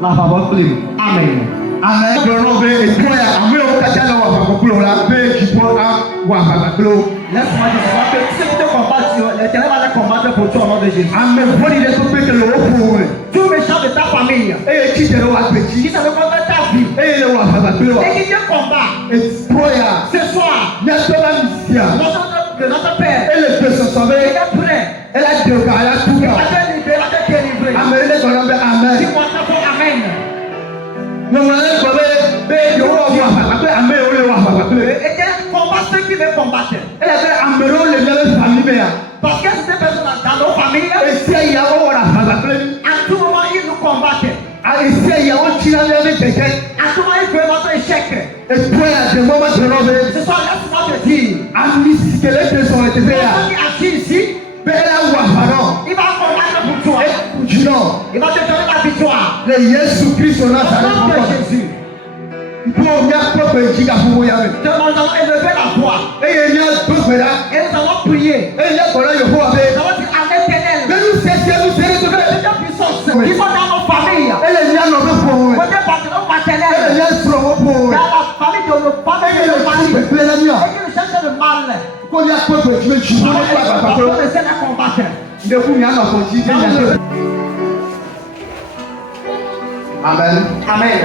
La parole pleine. Amen. Amen. Laisse-moi dire que si tu te combats, l'Éternel va te combattre pour toi au nom de Jésus. Tout méchant de ta famille qui te représente ta vie et qui te combat ce soir, notre Père, il est prêt. Elle a tout. Il va te libérer, va te délivrer. Amen. Dis-moi ça pour Amen. Et combat ceux qui veulent combattre. Parce que ces personnes dans nos familles, à tout moment ils nous combattent. À tout moment ils veulent notre échec. Ce soir, laisse-moi te dire, qui est assis ici, il va combattre pour toi. Il va te donner la victoire. Au nom de Jésus. Nous allons élever la voix. Et nous allons prier. Nous allons dire à l'Éternel, il faut dans nos familles, côté maternel, dans la famille de nos familles et de nos maris, et qui nous cherchent le mal. On essaie de combattre. Amen. Amen.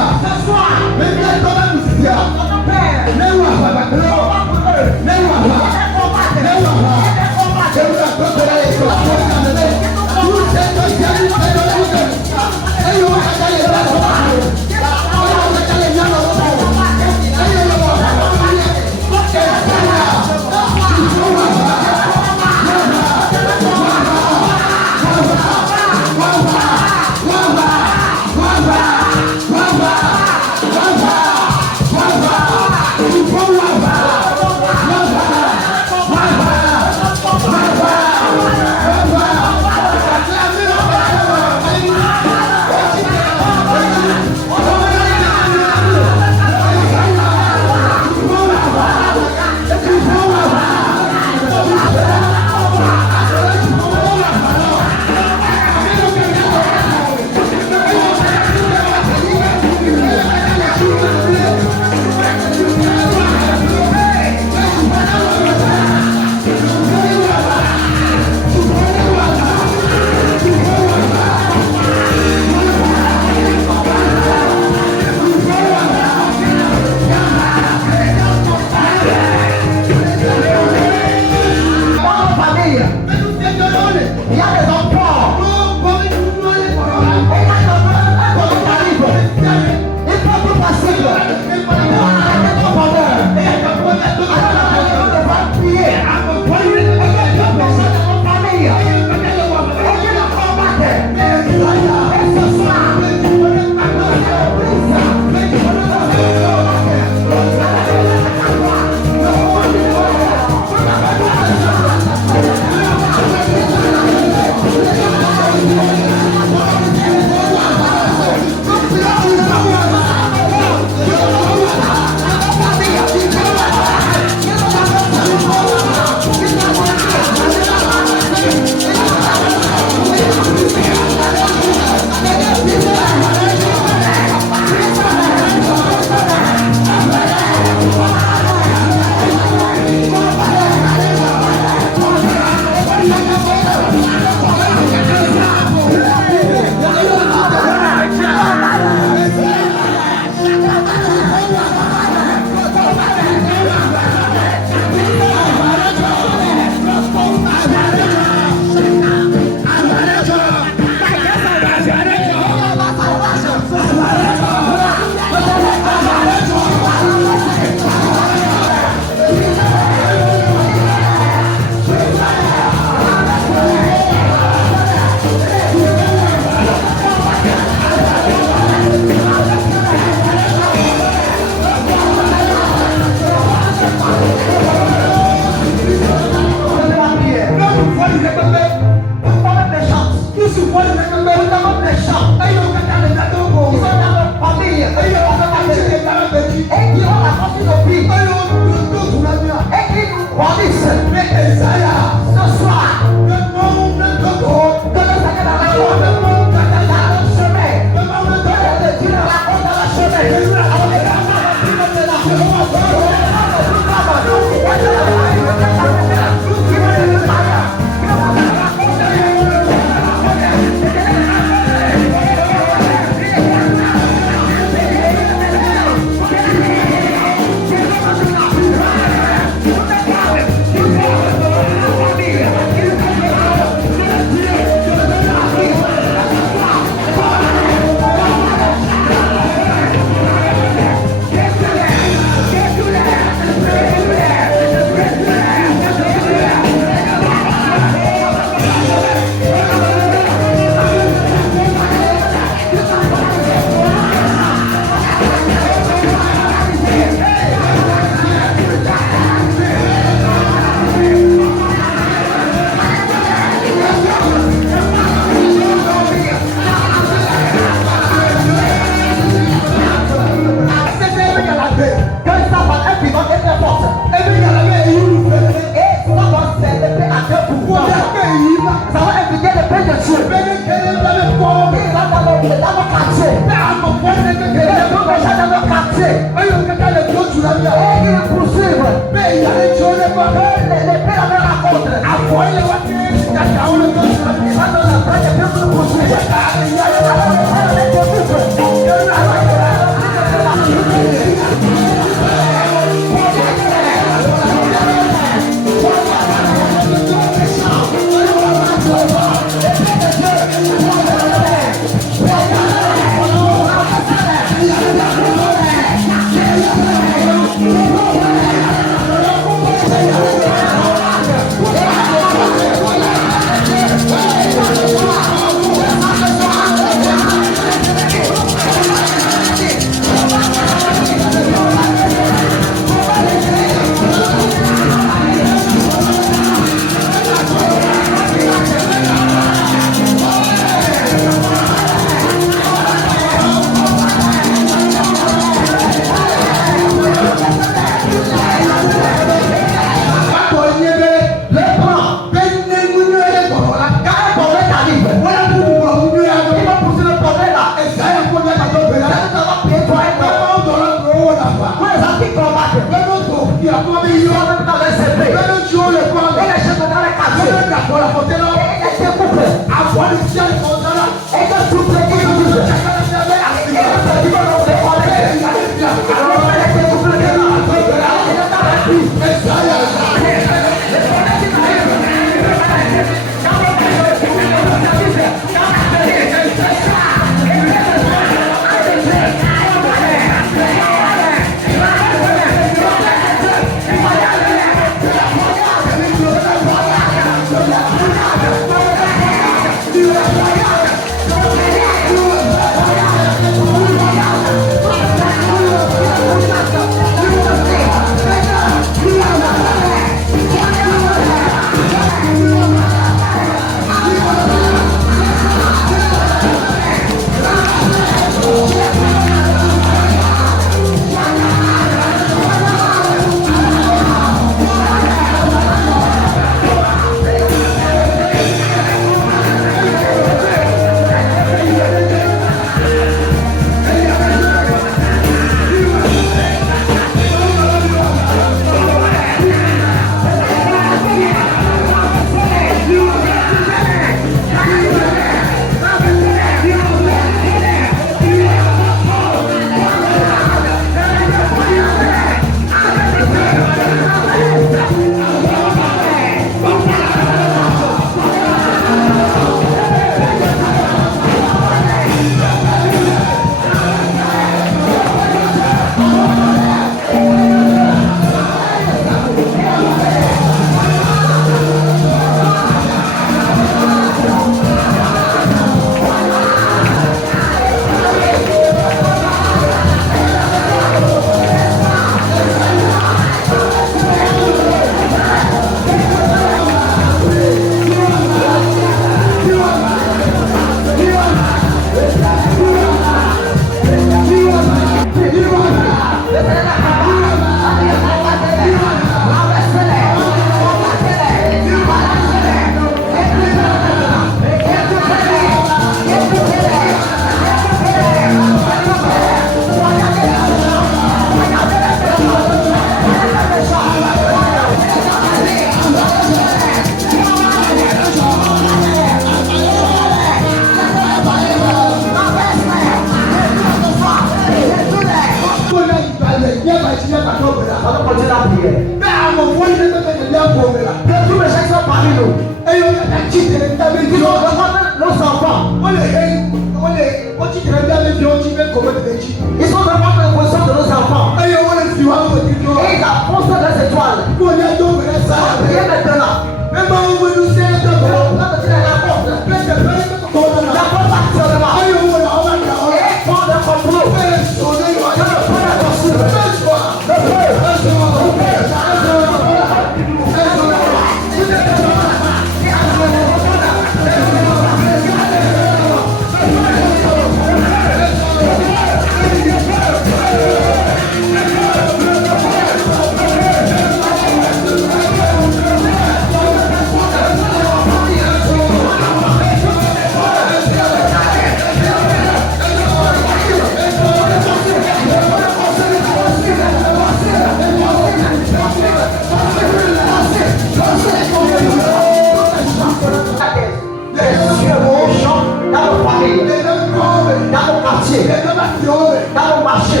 dans mon marché.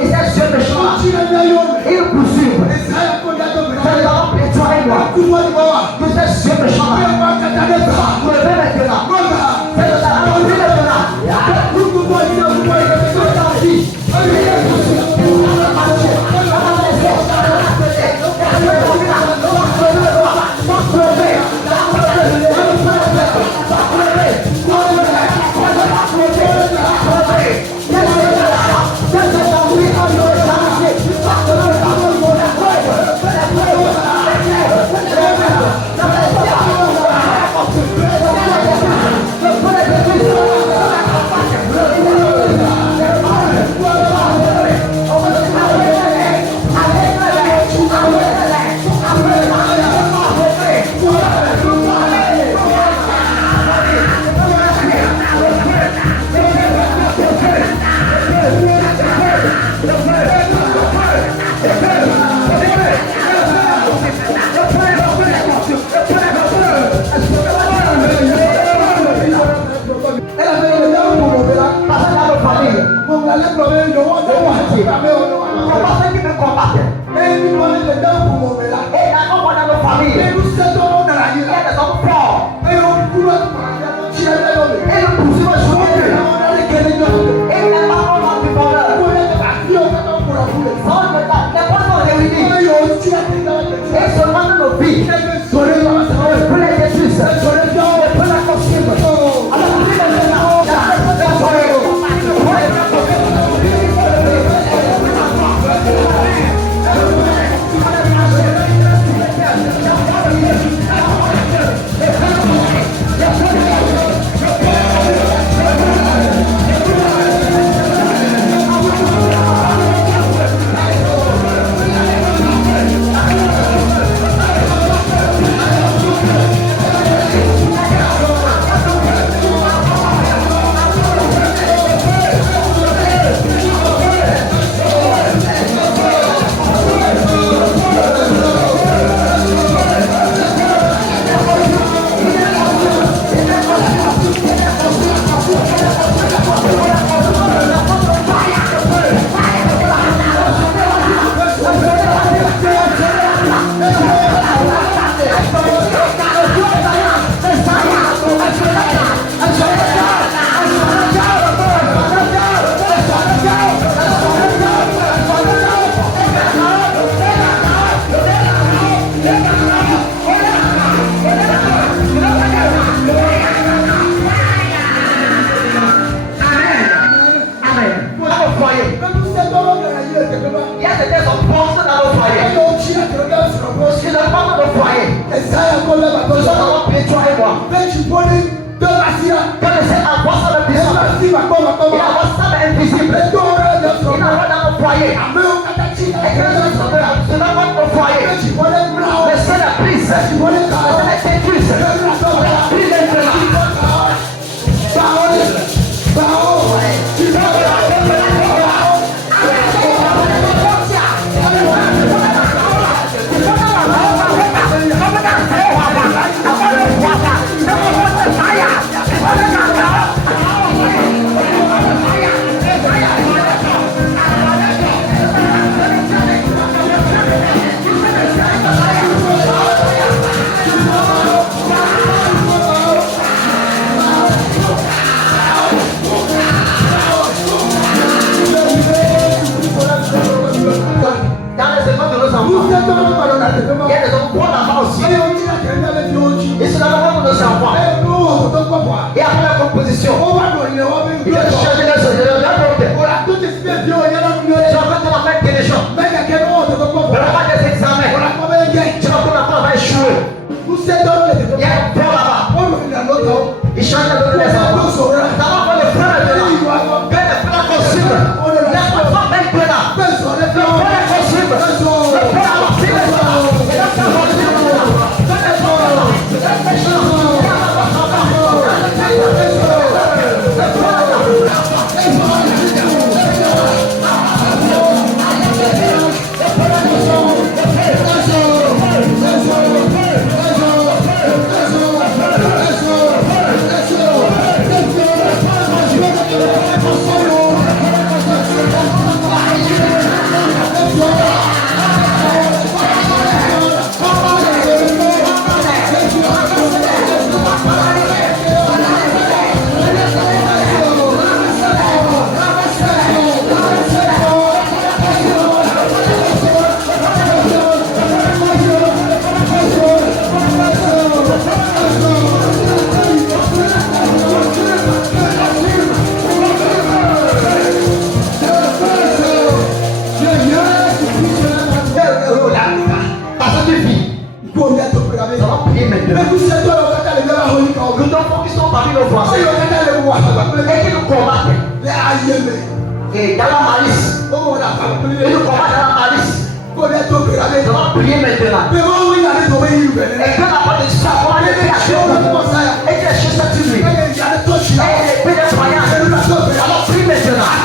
Et ces jeunes méchants, ils poursuivent. Nous allons nettoyer moi. Que ces jeunes méchants, vous levez maintenant. C'est le talent de Dieu maintenant. Et après la composition, il a changé la société. Tu vas faire des gens. Tu vas faire des examens. Tu vas faire échouer. Il y a un plan là-bas. Il change la donne des enfants. Ça va faire le plan de là. Que le plan possible. La femme est là. Le plan est possible. Le plan est possible. Et là, ça va nous devons qui sont parmi nos voisins et qui nous combattent. Et dans la malice, et nous combattent dans la malice. Nous allons prier maintenant. Et quand la parole de Dieu, on va aller faire la chose. Et que les choses s'attribuent. Et les paix des croyants. Alors prie maintenant.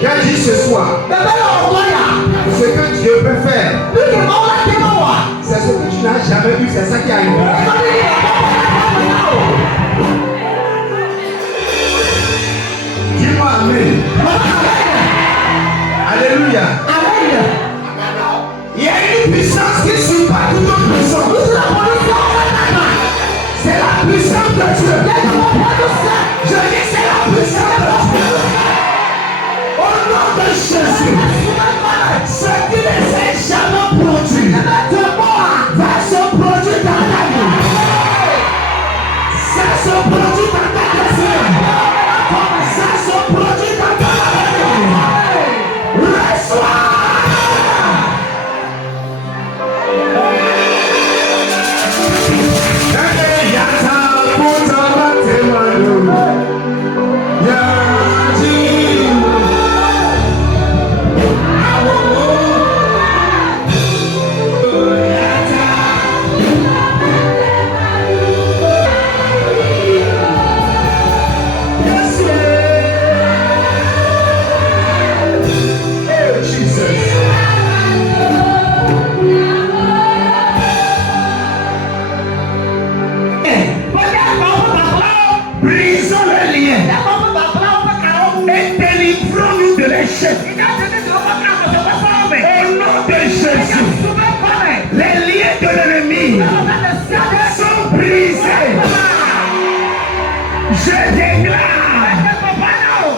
J'ai dit ce soir, ce que Dieu peut faire, c'est ce que tu n'as jamais vu, c'est ça qui arrive. Dis-moi Amen. Alléluia. Il y a une puissance qui suit pas toute autre puissance. C'est la puissance de Dieu. Je dis c'est la puissance de Dieu. Au nom de Jésus, ce qui ne s'est jamais produit va se produire dans ta vie. Ça se produit dans ta personne. Ça se produit dans ta vie. Reçois. Je déclare,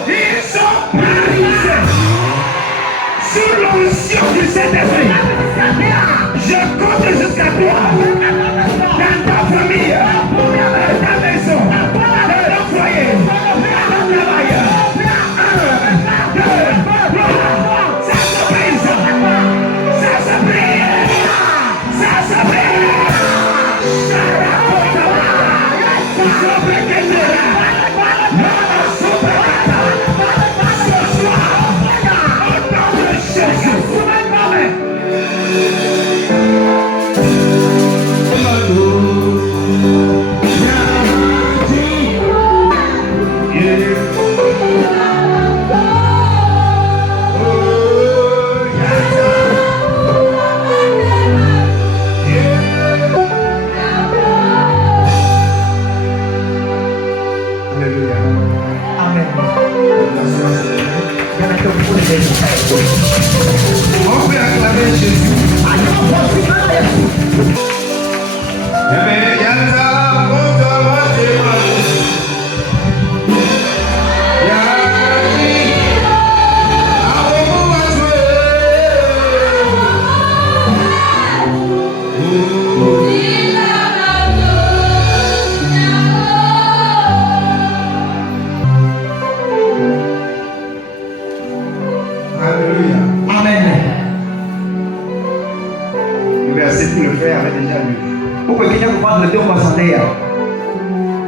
ils sont brisés sous l'onction du Saint-Esprit. Je compte jusqu'à toi, dans ta famille, dans ta maison, dans ton foyer, dans ton travail. 1, 2, 3, ça se brise, ça se brise, ça se brise. On peut acclamer Jésus.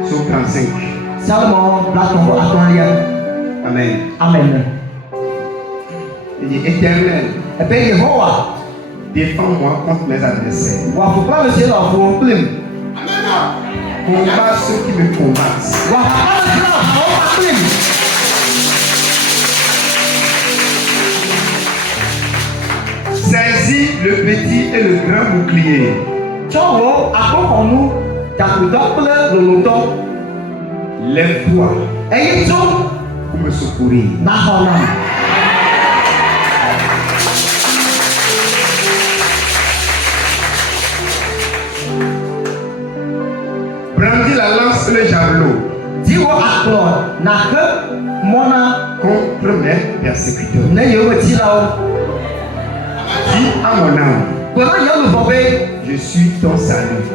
Psaume 35. Amen. Amen. Il dit Éternel, défends-moi contre mes adversaires. Combat ceux qui me combattent. Saisis le petit et le grand bouclier. Lève-toi pour me secourir. Brandis la lance et le javelot contre mes persécuteurs. Dis à mon âme, je suis ton salut.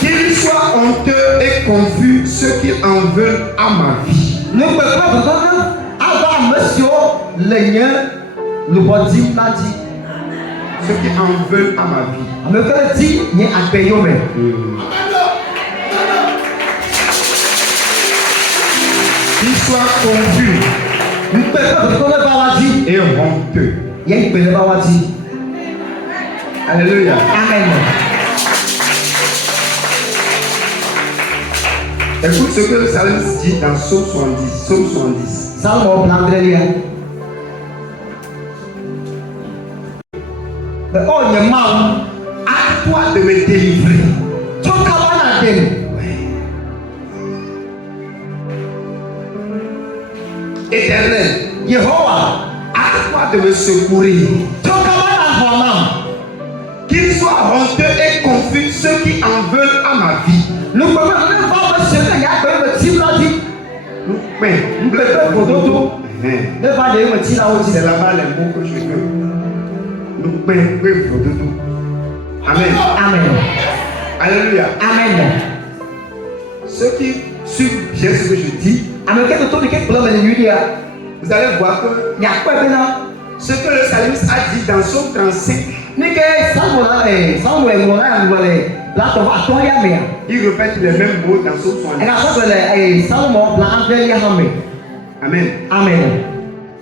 Qu'il soit honteux et confus ceux qui en veulent à ma vie. Ceux qui en veulent à ma vie. Qu'il soit confus et honteux. Alléluia. Amen. Écoute ce que le psalmiste dit dans Psaume 70. Psaume 70. Salmo blandrelia. Oh, il y a mal. À toi de me délivrer. Éternel, Yehovah, à toi de me secourir. Qu'ils soient honteux et confus ceux qui en veulent à ma vie. C'est là-bas les mots que je veux. Amen. Amen. Alléluia. Amen. Ceux qui suivent bien ce que je dis, vous allez voir que ce que le psalmiste a dit dans Psaume 35, il répète les mêmes mots dans Psaume 70. Amen. Amen.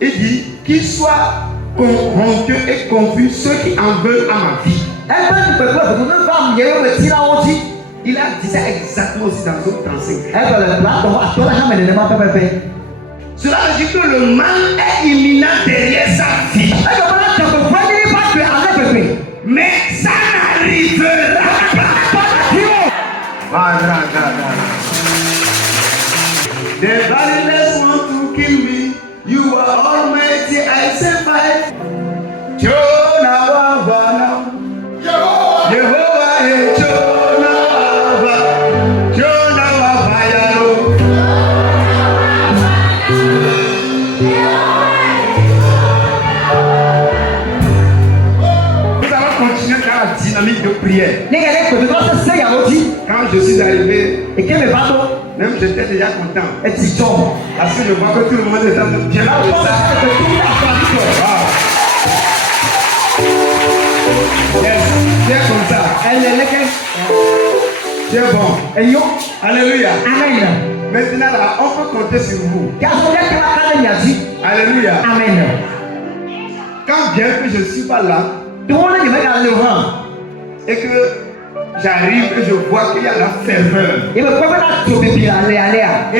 Il dit qu'ils soient honteux et confus ceux qui en veulent à ma vie. Il a dit ça exactement aussi dans Psaume 35. Cela veut dire que le mal est imminent derrière sa vie. Mais ça n'arrivera pas. The violence want to kill me. You are almighty, I say fight. Jonah Wabana. Jehovah is Jonah Wabana. Jonah Wabayano. Nous allons continuer dans la dynamique de prière. Quand je suis arrivé, même j'étais déjà content. Parce que je vois que tout le monde est en train de bien faire ça. Yes, c'est comme ça. C'est bon. Alléluia. Amen. Maintenant là, on peut compter sur vous. Alléluia. Amen. Quand bien que je ne suis pas là et que j'arrive et je vois qu'il y a la ferveur et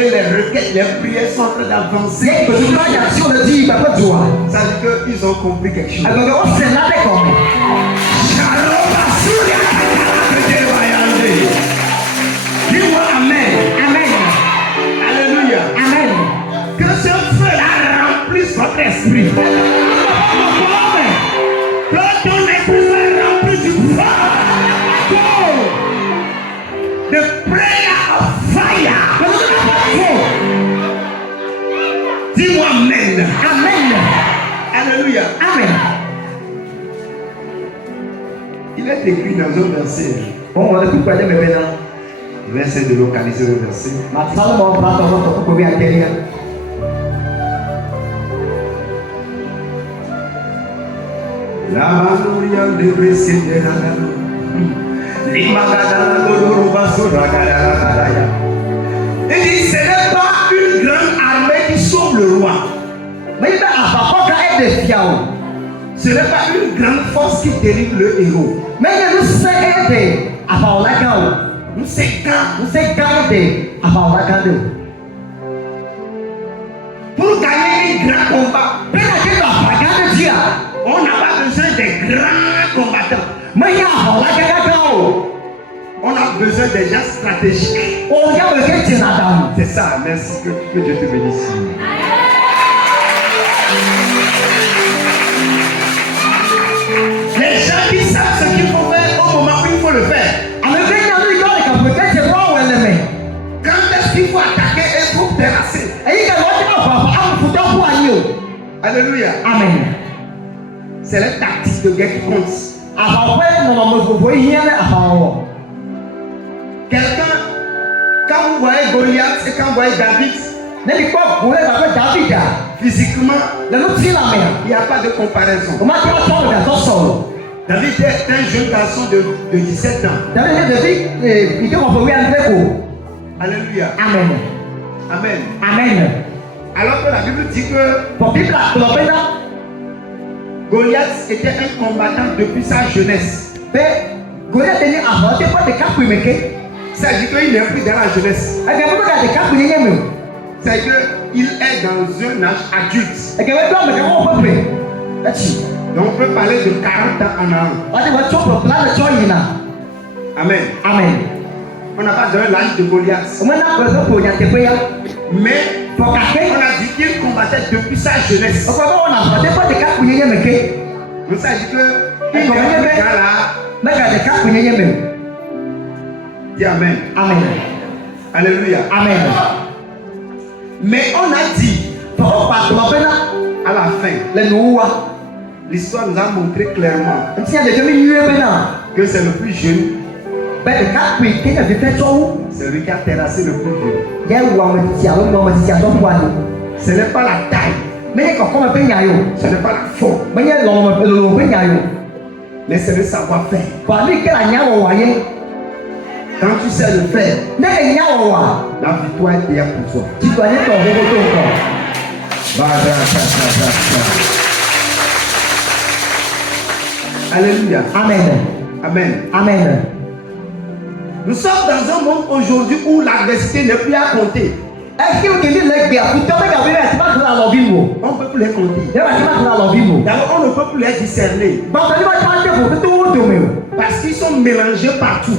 les requêtes, les prières sont en train d'avancer. Ça veut dire qu'ils ont compris quelque chose. Dis-moi Amen. Amen. Alléluia. Amen. Que ce feu-là remplisse votre esprit. Que ton esprit soit rempli du feu. The prayer of fire. Dis-moi Amen. Amen. Alléluia. Amen. Il est écrit dans un verset. Je vais essayer de localiser le verset. La Manuria de Bresinde il dit ce n'est pas une grande armée qui sauve le roi. Ce n'est pas une grande force qui délivre le héros. Pour gagner un grand combat, on n'a pas besoin des grands combattants. On a besoin des gens stratégiques. C'est ça, merci que Dieu te bénisse. Les gens qui savent ce qu'il faut faire au moment où il faut le faire. Quand est-ce qu'il faut attaquer et faut terrasser. Alléluia. Amen. C'est la tactique de guerre qui compte. Quelqu'un, quand vous voyez Goliath et quand vous voyez David, physiquement, il n'y a pas de comparaison. David est un jeune garçon de 17 ans. Alléluia. Amen. Amen. Amen. Alors que la Bible dit que Goliath était un combattant depuis sa jeunesse. Ça dit qu'il n'est plus dans la jeunesse. C'est qu'il est dans un âge adulte. Donc on peut parler de 40 ans en avant. Amen. Amen. On n'a pas donné l'âge de Goliath. Mais on a dit qu'il combattait depuis sa jeunesse. Donc ça dit qu'il est plus là. Dis Amen. Amen. Alléluia. Amen. Mais on a dit à la fin, l'histoire nous a montré clairement que c'est le plus jeune. C'est lui qui a terrassé le plus vieux. Ce n'est pas la taille. Ce n'est pas la forme. Mais c'est le savoir-faire. Quand tu sais le faire, la victoire est déjà pour toi. Alléluia. Amen. Amen. Amen. Nous sommes dans un monde aujourd'hui où l'adversité n'est plus à compter. On ne peut plus les compter. D'abord, on ne peut plus les discerner. Parce qu'ils sont mélangés partout.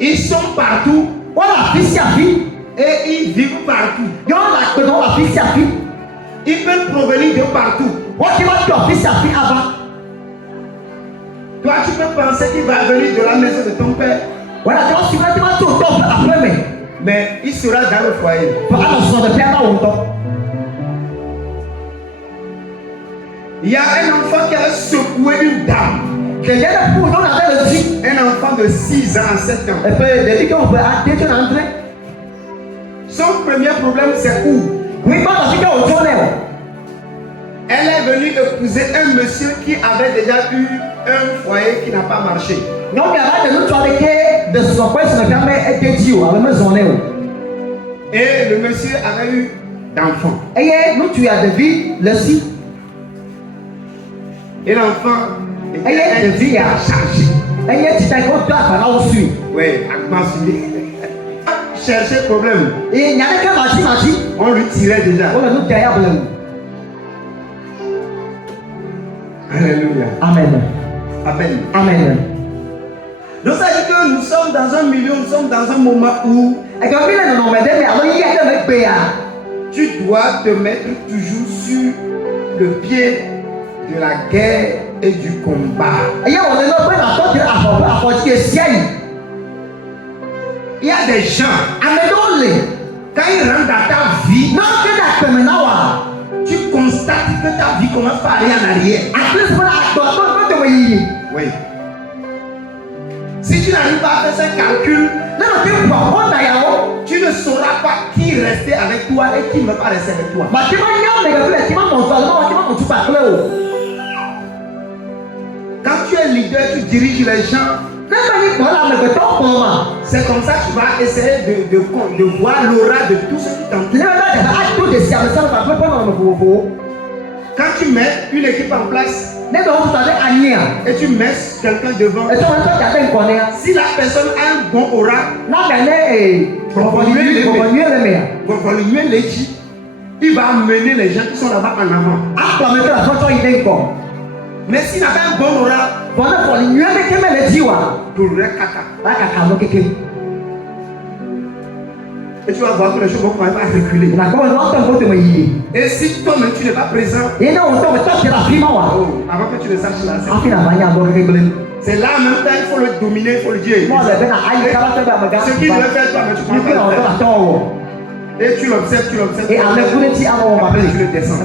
Ils sont partout. Et ils vivent partout. Ils peuvent provenir de partout. Toi, tu peux penser qu'il va venir de la maison de ton père. Mais il sera dans le foyer. Il y a un enfant qui a secoué une dame. Un enfant de 6 ans à 7 ans. Son premier problème, c'est où? Elle est venue épouser un monsieur qui avait déjà eu un foyer qui n'a pas marché. Et le monsieur avait eu d'enfants. Et l'enfant était chargé. Oui, chercher problème. On lui tirait déjà. Alléluia. Amen. Amen. Amen. Donc ça dit que nous sommes dans un milieu, nous sommes dans un moment où tu dois te mettre toujours sur le pied de la guerre et du combat. Il y a des gens, quand ils rentrent dans ta vie, tu constates que ta vie commence par aller en arrière. Oui. Si tu n'arrives pas à faire ce calcul, tu ne sauras pas qui restait avec toi et qui ne va pas rester avec toi. Quand tu es leader, tu diriges les gens. C'est comme ça que tu vas essayer de voir l'aura de tout ce qui t'entoure. Quand tu mets une équipe en place et tu mets quelqu'un devant, si la personne a un bon aura, il va amener les gens qui sont là-bas en avant. Mais s'il n'a pas un bon aura, et tu vas voir que les choses vont commencer à reculer. Et si toi-même tu n'es pas présent, avant que tu le saches là, c'est là même temps il faut le dominer, il faut le dire. Ce qu'il doit faire toi, mais tu ne peux pas le faire. Et tu l'observes, et après tu le descends.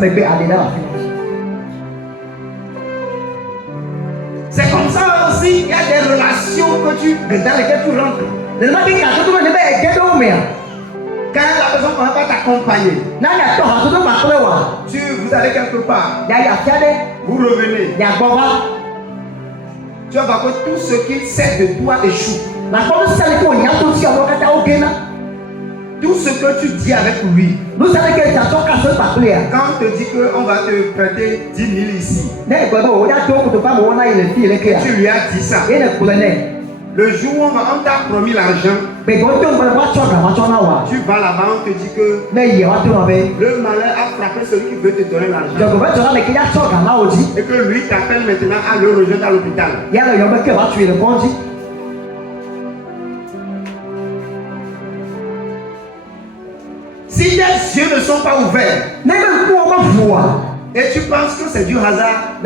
C'est comme ça aussi, il y a des relations dans lesquelles tu rentres. Quand la personne ne va pas t'accompagner, vous allez quelque part, vous revenez, tu vas voir que tout ce qui sait de toi échoue. Tout ce que tu dis avec lui, quand on te dit qu'on va te prêter 10 000 ici, et tu lui as dit ça, Le jour où on t'a promis l'argent, tu vas là-bas, on te dit que le malheur a frappé celui qui veut te donner l'argent. Et que lui t'appelle maintenant à le rejoindre à l'hôpital. Si tes yeux ne sont pas ouverts et tu penses que c'est du hasard,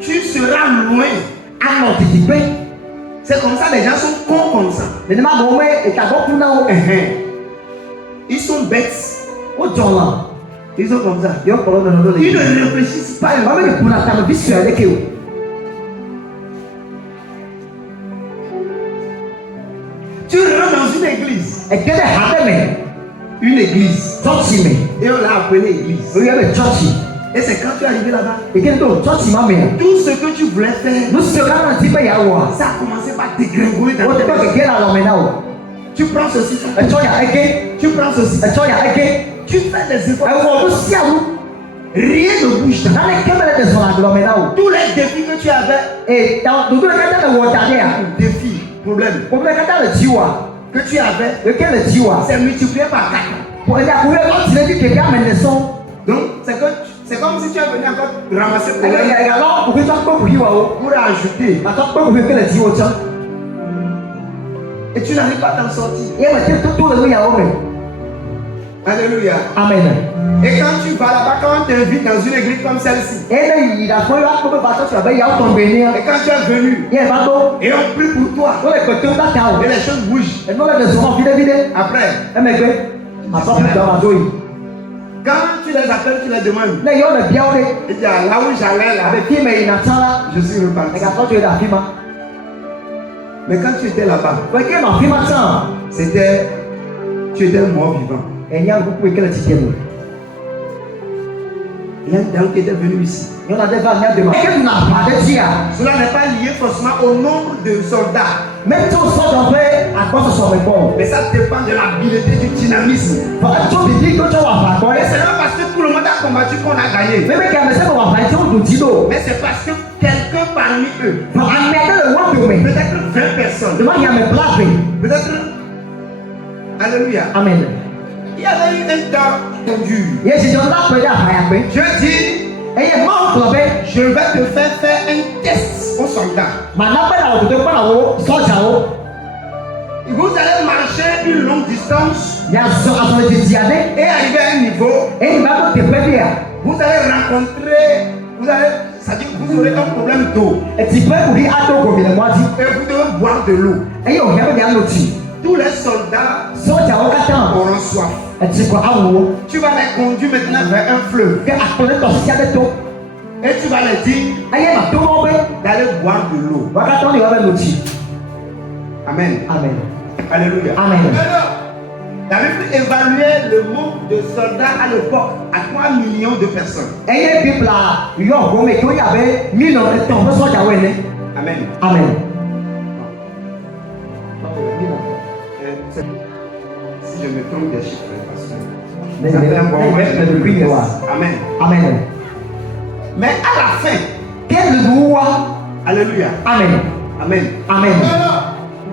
tu seras loin. C'est comme ça, les gens sont cons comme ça. Ils sont bêtes. Ils sont comme ça. Ils ne réfléchissent pas. Tu rentres dans une église. Une église. Et on l'a appelé église. Et c'est quand tu es arrivé là-bas, tout ce que tu voulais faire, ça a commencé par dégringoler dans ta vie. Tu prends ceci, tu prends ceci, tu fais des efforts. Rien ne bouge. Tous les défis que tu avais, défis, problèmes que tu avais, c'est multiplié par 4. Donc, c'est comme si tu es venu encore ramasser pour ajouter. Et tu n'arrives pas à t'en sortir. Alléluia. Amen. Et quand tu vas là-bas, quand on t'invite dans une église comme celle-ci, et quand tu es venu, et on prie pour toi, et les choses bougent. Après, quand tu les appelles, tu les demandes. Et dis, là où j'allais là, je suis reparti. Mais quand tu étais là-bas, tu étais mort vivant. Il y a un dame qui était venu ici. Cela n'est pas lié forcément au nombre de soldats. Mais ça dépend de l'habileté, du dynamisme. Et c'est pas parce que tout le monde a combattu qu'on a gagné. Mais c'est parce que quelqu'un parmi eux, peut-être 20 personnes, peut-être. Alléluia. Amen. Il y avait eu un temps dur. Je dis, je vais te faire un test aux soldats. Vous allez marcher une longue distance et arriver à un niveau. Vous allez rencontrer, c'est-à-dire vous aurez un problème d'eau. Et vous devez boire de l'eau. Tous les soldats auront soif. Tu vas les conduire maintenant vers un fleuve. Et tu vas les dire d'aller boire de l'eau. Amen. Amen. Alléluia. Amen. La Bible évaluait le nombre de soldats à l'époque à 3 millions de personnes. Amen. Amen. Si je me trompe des chiffres, parce que Mais ça fait un bon moment. Amen. Amen. Mais à la fin, alléluia. Amen. Amen. Amen.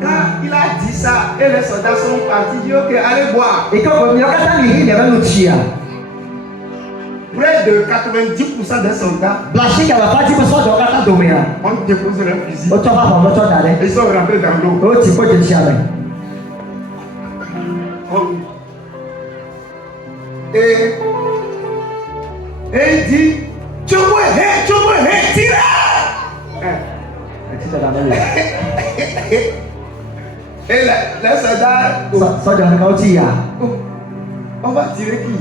Quand il a dit ça, et les soldats sont partis, dit ok, allez boire. Près de 90% des soldats ont déposé leur fusil. Ils sont rentrés dans l'eau. Et il dit, tirez! Et les soldats, on va tirer qui?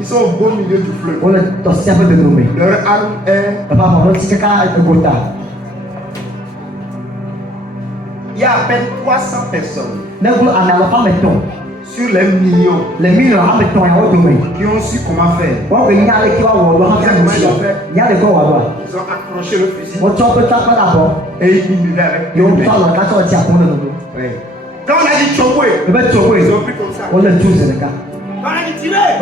Ils sont au beau milieu du fleuve. Leur arme est. Il y a à peine 300 personnes sur les millions qui ont su comment faire. Ils ont accroché le fusil et ils murmuraient avec eux. Oui. Quand on a dit Choboué, ils ont pris comme ça. Quand on a dit tirer,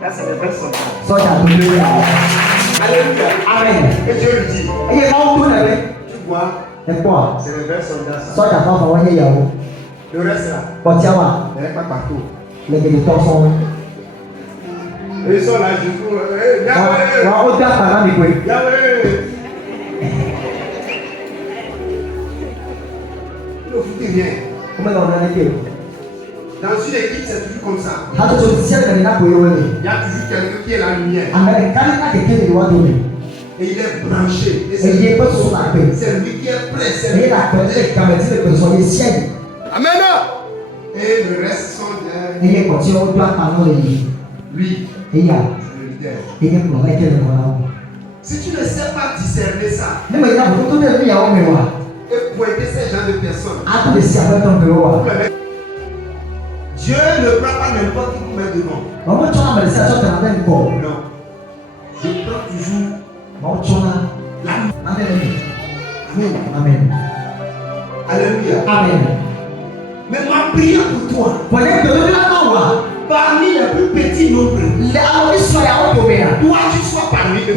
là c'est les vrais soldats. Soldats. Alléluia. Amen. Et Dieu lui C'est quoi? C'est le vrai soldat. Soit ta femme va y aller. Le reste là, Quand tu vas, il n'est pas partout. les militants sont. Ils sont là, je trouve. Yahweh! On va par là, mais Yahweh! Il ne fout rien. comment on a été? Dans une équipe, c'est toujours comme ça. Il y a toujours quelqu'un qui est la lumière. Et il est branché. Et c'est lui qui est prêt. C'est lui. Amen. Et le reste sont derrière. Lui. Le leader. Si tu ne sais pas discerner ça, et pointer ces gens de personnes, Dieu ne prend pas n'importe qui pour mettre devant. Non. Je prends toujours la Amen. Amen. Alléluia. Amen. Mais ma prière pour toi, parmi les plus petits nombres, toi tu sois parmi eux.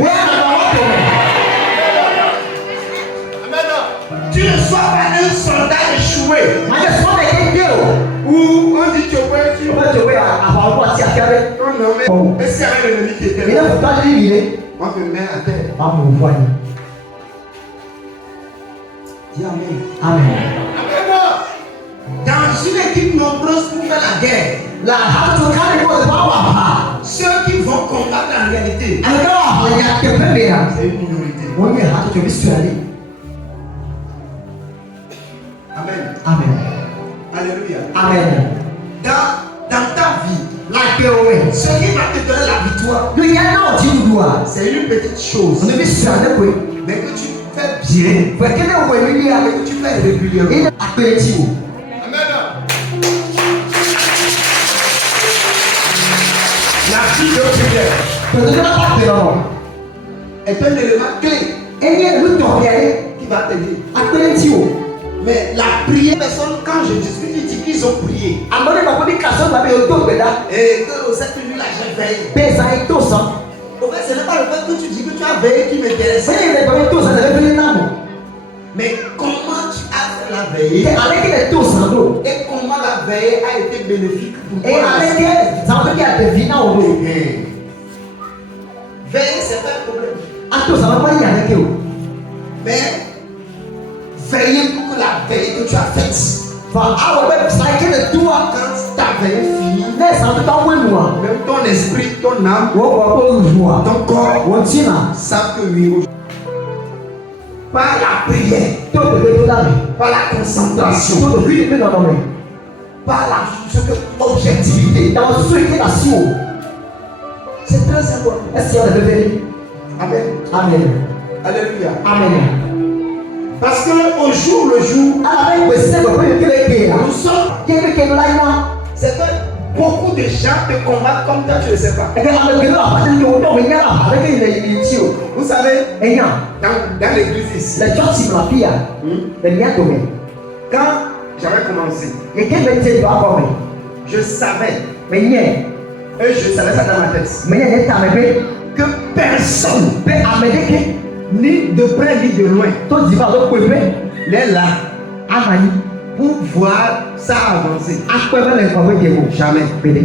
Tu ne sois pas un soldat échoué. Ou on dit que tu et c'est avec l'ennemi qui était là. On te met à terre. Dis Amen. Amen. Dans une équipe nombreuse pour faire la guerre, ceux qui vont combattre en réalité, c'est une minorité. Amen. Amen. Alléluia. Amen. Dans ta vie, ce qui va te donner la victoire, c'est une petite chose. Mais que tu fais bien. Mais que tu fais régulièrement. Amen. La vie de prière est un élément clé qui va t'aider. Mais la prière, personne, quand je discute, ils disent qu'ils ont prié. Et que cette nuit-là, j'ai veillé. En fait, ce n'est pas le fait que tu dis que tu as veillé qui m'intéresse. Mais comment tu as fait la veille? Et comment la veille a été bénéfique pour toi? Veiller, c'est pas un problème. Mais veiller pour que la veille que tu as faite, quand ta veille finie, même ton esprit, ton âme, ton corps savent que oui, par la prière, par la concentration, par l'objectivité, c'est très important. Amen. Amen. Alléluia. Amen. Parce que au jour le jour, nous sommes. C'est que beaucoup de gens te combattent comme toi, tu ne sais pas. Vous savez, dans l'église ici, quand j'avais commencé, je savais, et je savais ça dans ma tête, que personne, ni de près ni de loin, n'est là pour voir ça avancer. Jamais. Il ne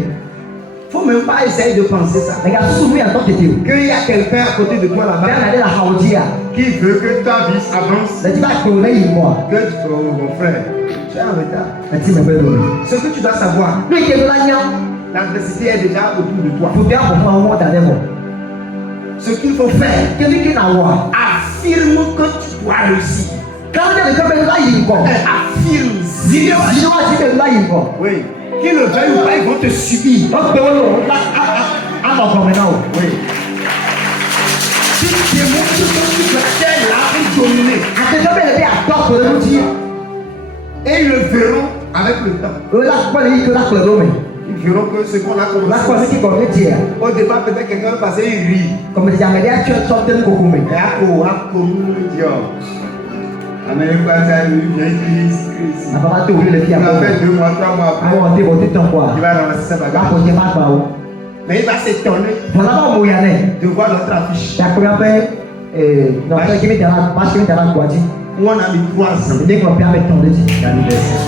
faut même pas essayer de penser ça. Qu'il y a quelqu'un à côté de toi là-bas qui veut que ta vie avance. Que tu, mon frère, tu es en retard. Ce que tu dois savoir, l'adversité est déjà autour de toi. Ce qu'il faut faire, affirme que tu dois réussir. Affirme. Oui. Qu'ils le veuillent ou pas, ils vont te subir. Oui. Tu démontres que tu dois être là pour dominer. Et ils le verront avec le temps. Ils verront que ce qu'on a commencé. Au départ, peut-être quelqu'un va passer, il rit. Et à Amen. Il va faire 2 mois, 3 mois après. Il va ramasser sa bagage. Mais il va s'étonner de voir notre affiche. où on a mis 3 ans. Dès qu'on permet de tomber d'anniversaire.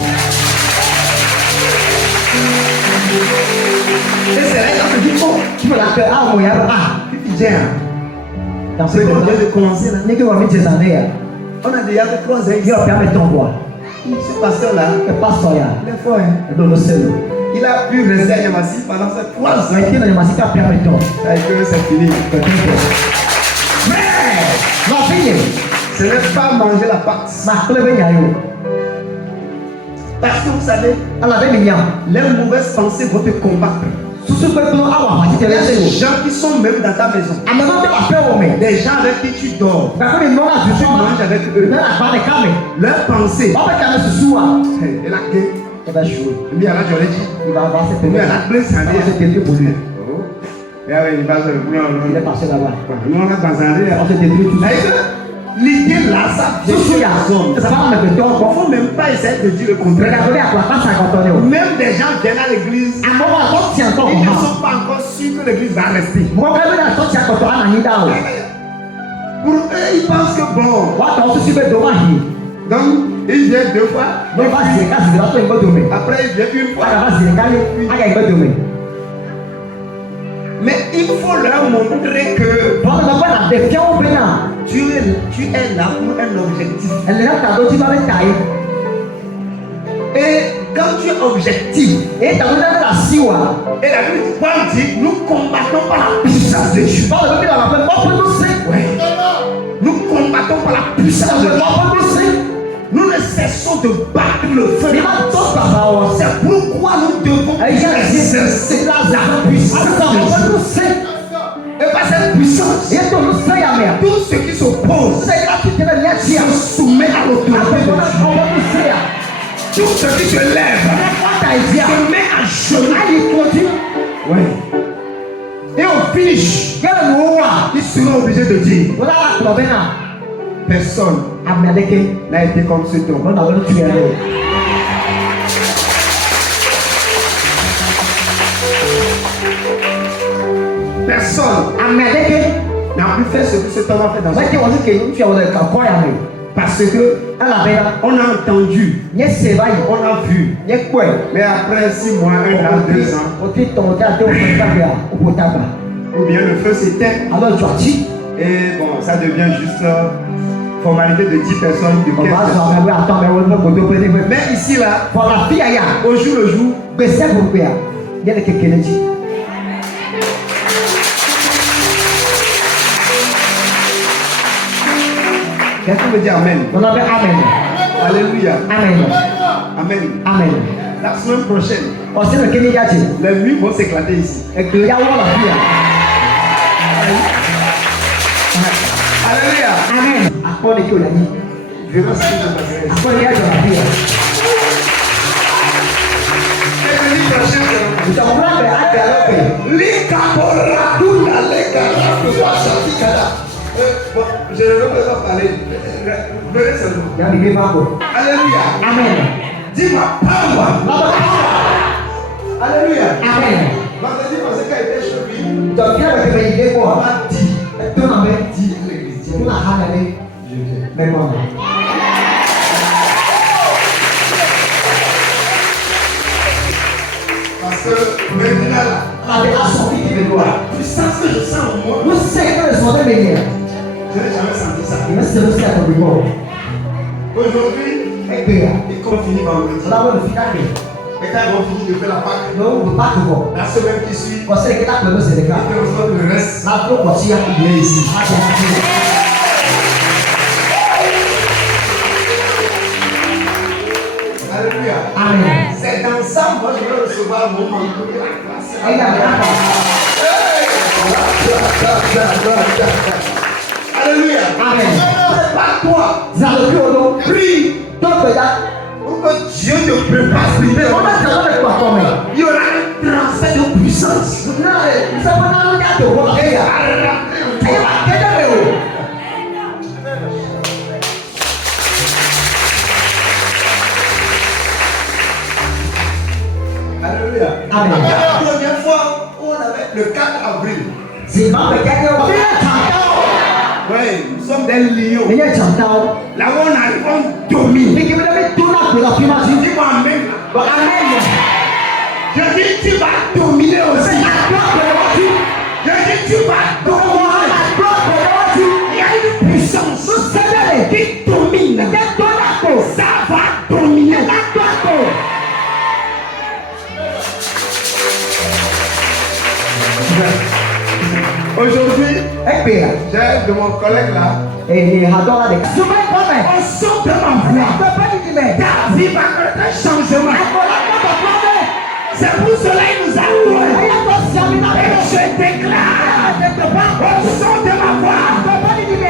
Et c'est là qu'on se dit, oh, Tu peux la faire, ah, oui, ah, tu viens. dans ce C'est qu'on moment-là, vient de commencer là. dès qu'on va mettre ses années, On a déjà fait 3 ans. Dieu va permettre ton bois. Ce pasteur-là, Le pasteur, il est fort. Hein. Il a pu rester à Yamassi pendant ces 3 ans. il a permis ton. Ça a été, c'est fini. Mais, non, fini. Ce n'est pas manger la pâte. Ma clé vient à vous. Parce que vous savez, Elle avait mis un. les mauvaises pensées vont te combattre. Sous ce peuple, ah, Il y a des gens qui sont même dans ta maison. à maintenant, tu vas faire au moins. Des gens avec qui tu dors. Parce que les noms là, Tu manges avec eux. Leurs pensées. On va faire ce soir. Et la gueule. Il va jouer. Lui, à la journée, Il va avoir cette lui, pénalité. à la place, ça Il va se détruire pour lui. Et avec il va se Il est passé là-bas. nous, on a dans un rire. On se détruit tout ça. L'idée là, ça vient Sous de ya. la zone. Ça va me Il faire ne faut même pas essayer de dire le contraire. Regardez à quoi pas 50 ans. Même des gens viennent à l'église. À un moment, on tient encore. Ils ne sont pas encore sûrs que l'église va rester. Moi, quand même, on tient encore à Nanida. Pour eux, ils pensent que bon. What on se suit de moi. Donc, ils viennent 2 fois. Donc, vas-y, vas-y, vas-y, vas-y. Après, ils viennent 1 fois. Vas-y, vas-y. Mais il faut leur montrer que Bon, on va la défiance au Bénin. tu es là pour un objectif. Elle est là, t'as d'autres qui vont tailler. Et quand tu es objectif, Et t'as vu la siwa. et la Bible dit, nous combattons par la puissance de Dieu. Bon, on va la faire. On peut nous faire. Ouais. Nous combattons par la puissance de Dieu. On peut nous faire. Nous ne cessons de battre le feu. Mais ma tante, papa, C'est pourquoi nous devons exercer la puissance de Dieu. Et par cette puissance, tout ce qui s'oppose se soumet à l'autorité de Dieu. Tout ce qui se lève se met à genoux. Ouais. Et au finish, ils seront obligés de dire personne n'a été comme cet homme. Personne n'a pu faire ce que cet homme a fait dans sa vie. Parce que on a entendu, on a vu. Mais après 6 mois, 1 an, 2 ans, ou bien le feu s'éteint. Et bon, ça devient juste formalité de 10 personnes, de 15 personnes. Mais ici, là, au jour le jour, quelqu'un me dit Amen. Alléluia. Amen. La semaine prochaine, les nuits vont s'éclater ici. Alléluia. Je vais ce qui se passer. Et le nuit prochaine, bon, je ne veux pas parler. Venez seulement. Alléluia. Dis-moi, power. Alléluia. Vendredi passé, quand il était chez lui, on m'a dit l'église. Parce que maintenant là, la puissance que je sens en moi, je n'ai jamais senti ça. Aujourd'hui, ils continuent vendredi. Et quand ils vont finir de faire la Pâque, la semaine qui suit, ils reçoivent le reste. Il est ici. Alléluia. C'est dans ça, moi je vais recevoir mon manteau de la classe. Alléluia. C'est pas toi. Prie pour que Dieu te prépare spirituellement. Il y aura un transfert de puissance. Alléluia. La première fois où on avait le 4 avril, Oui, nous sommes des lions. Il y a un chanteur. Là où on arrive, on domine. Et qui vous avez tout là pour la primazie. Dis-moi amen. Amen. Je dis, tu vas dominer aussi. Je dis, tu vas dominer. Il y a une puissance qui domine. Ça va dominer. Aujourd'hui, j'ai de mon collègue là. Et on sort de ma voix. Ta vie va connaître un changement. C'est pour cela qu'il nous a loués. Et je déclare au son de ma voix,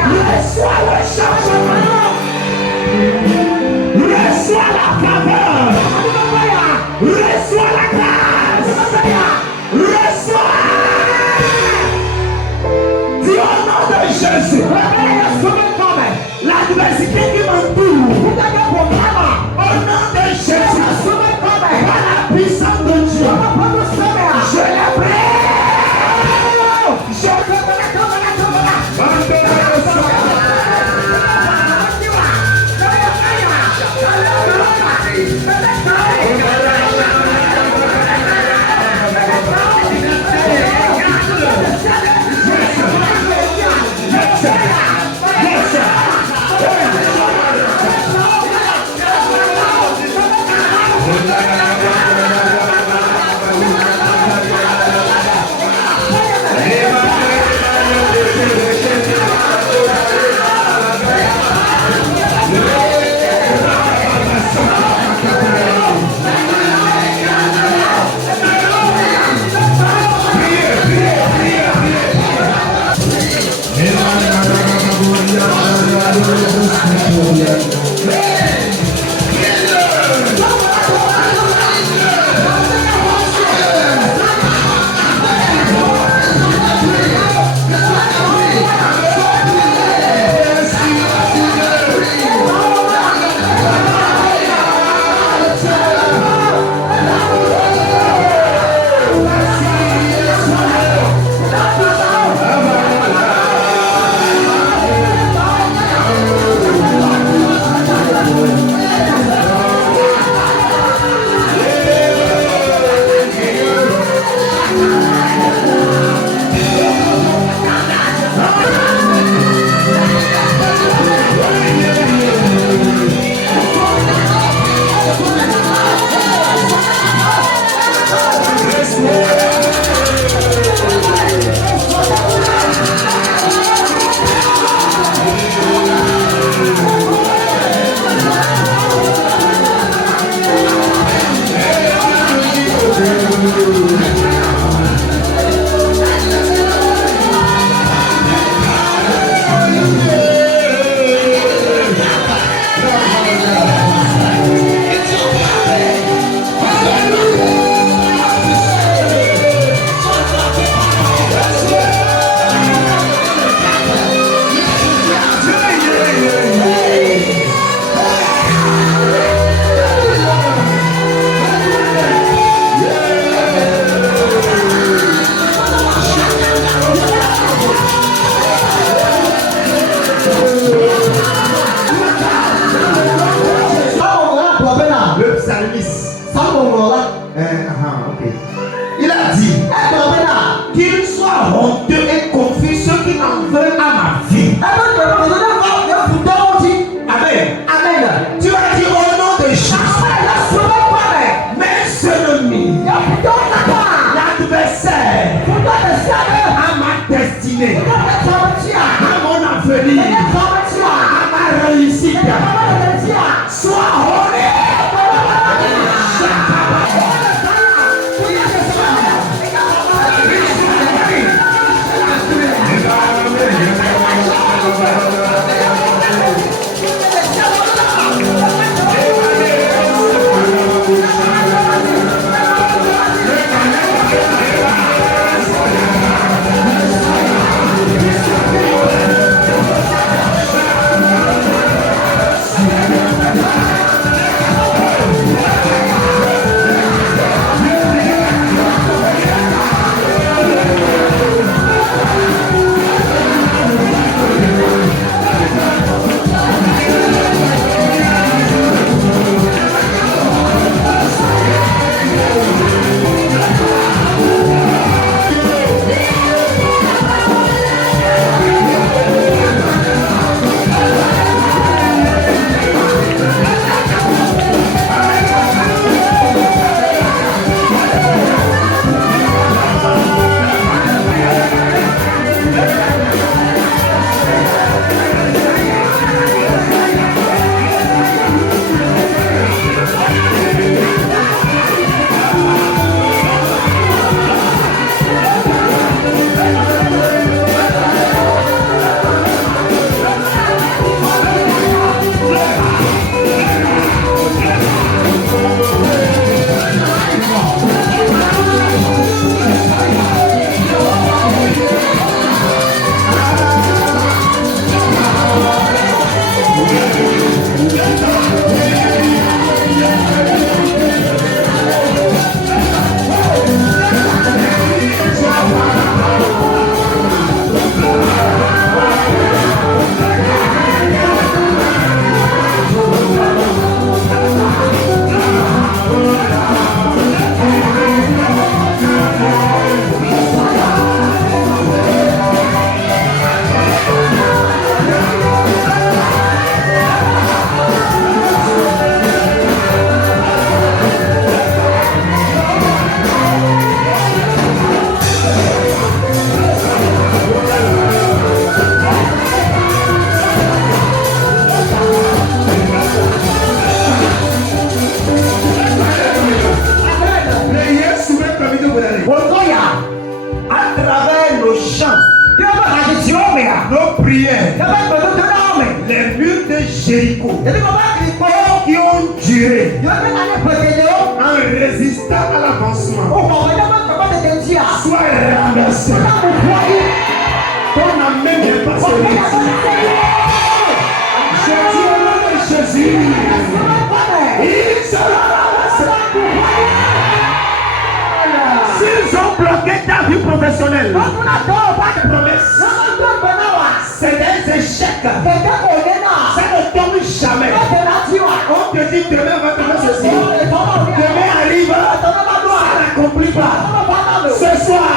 reçois le changement, reçois la faveur, reçois la grâce, reçois. Dis au nom de Jésus, l'adversité qui m'entoure, au nom de Jésus, par la puissance de Dieu, je la prie. Il a dit qu'il soit honteux et confus ceux qui n'en veulent à ma vie. Amen. Amen. Tu as dit au nom de Jésus. Mes ennemis, l'adversaire à ma destinée, à mon avenir, à ma réussite, sois honoré. murs de Jéricho qui ont duré en résistant à l'avancement soient renversés. Ton amène n'est pas celui. Je dis au nom de Jésus, il sera renversé. S'ils ont bloqué ta vie professionnelle, c'est des échecs. Ça ne tombe jamais. On te dit demain va te faire ceci. Demain arrive, ça n'accomplit pas. Ce soir,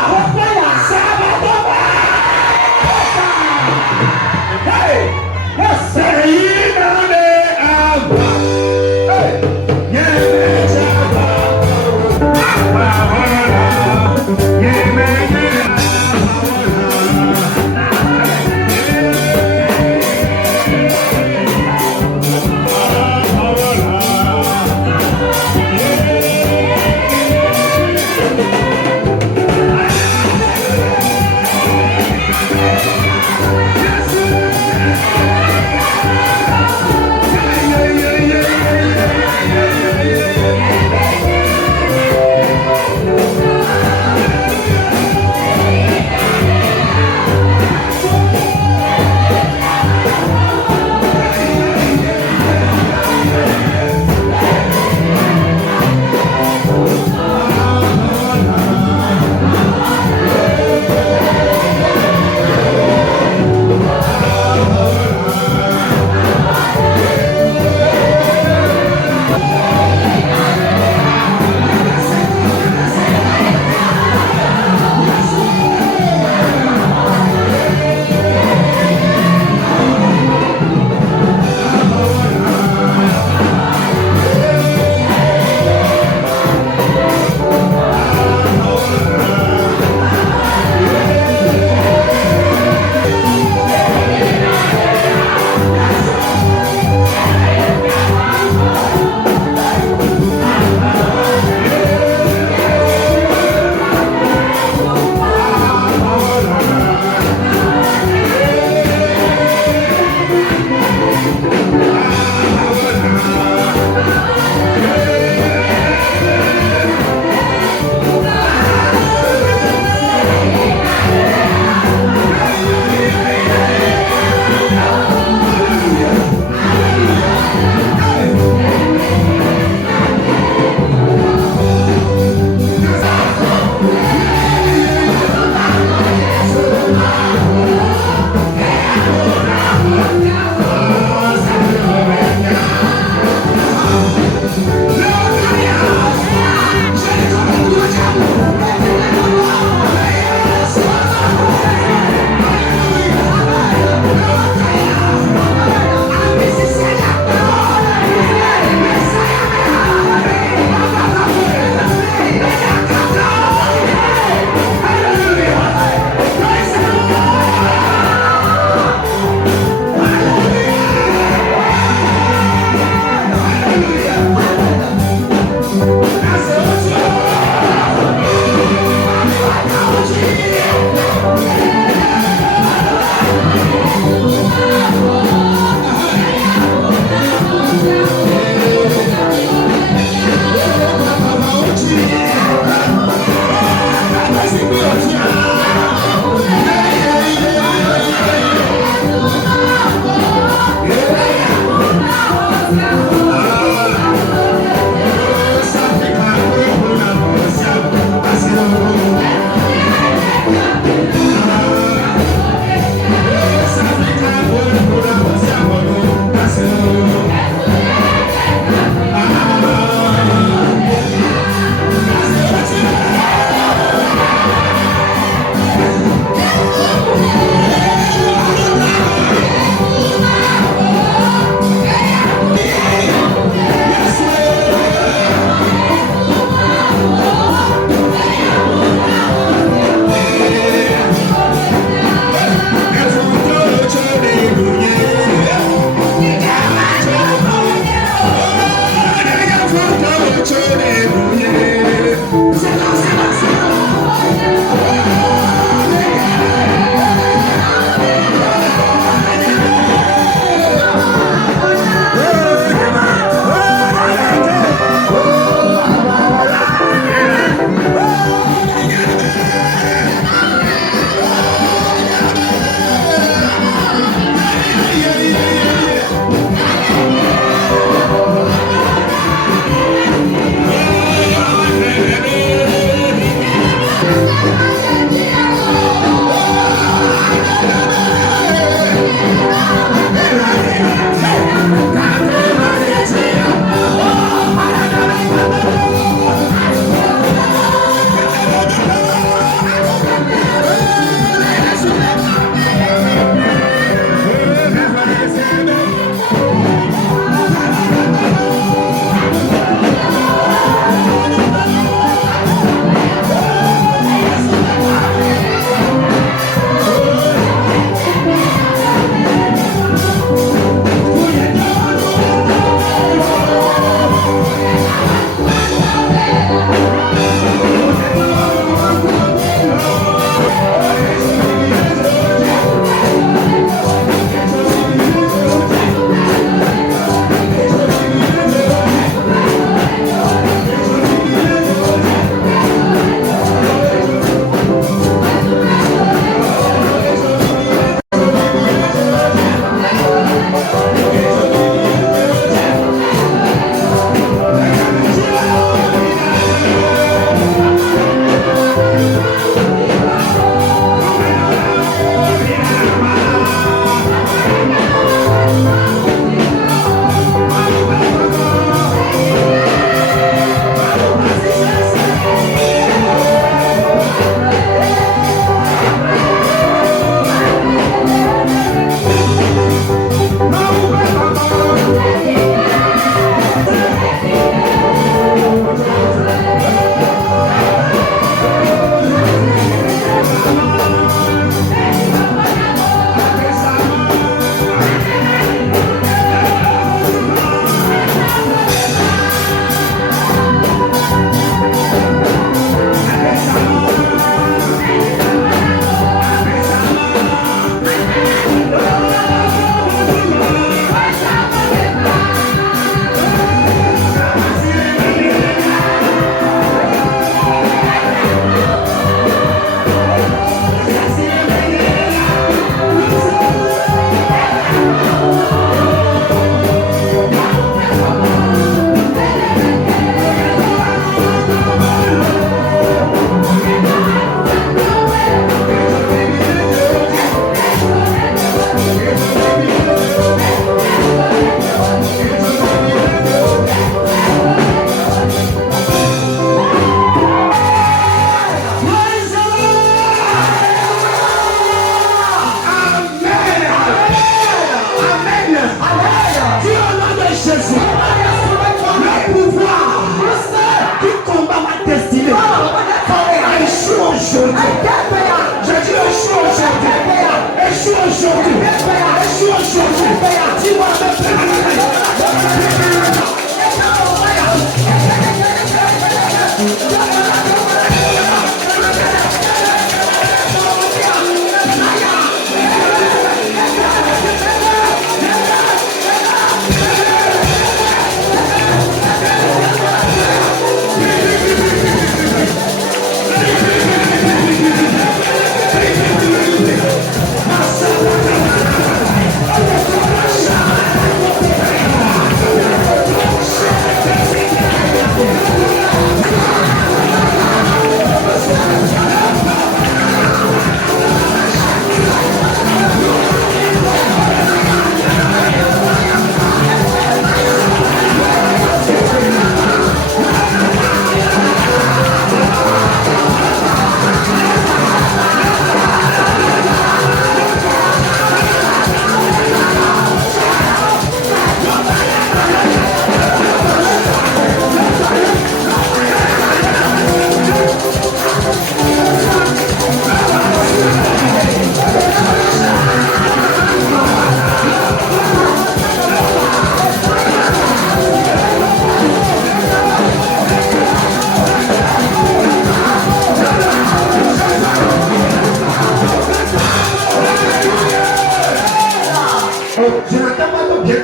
ça va tomber. Hey! C'est une année avant. Hey!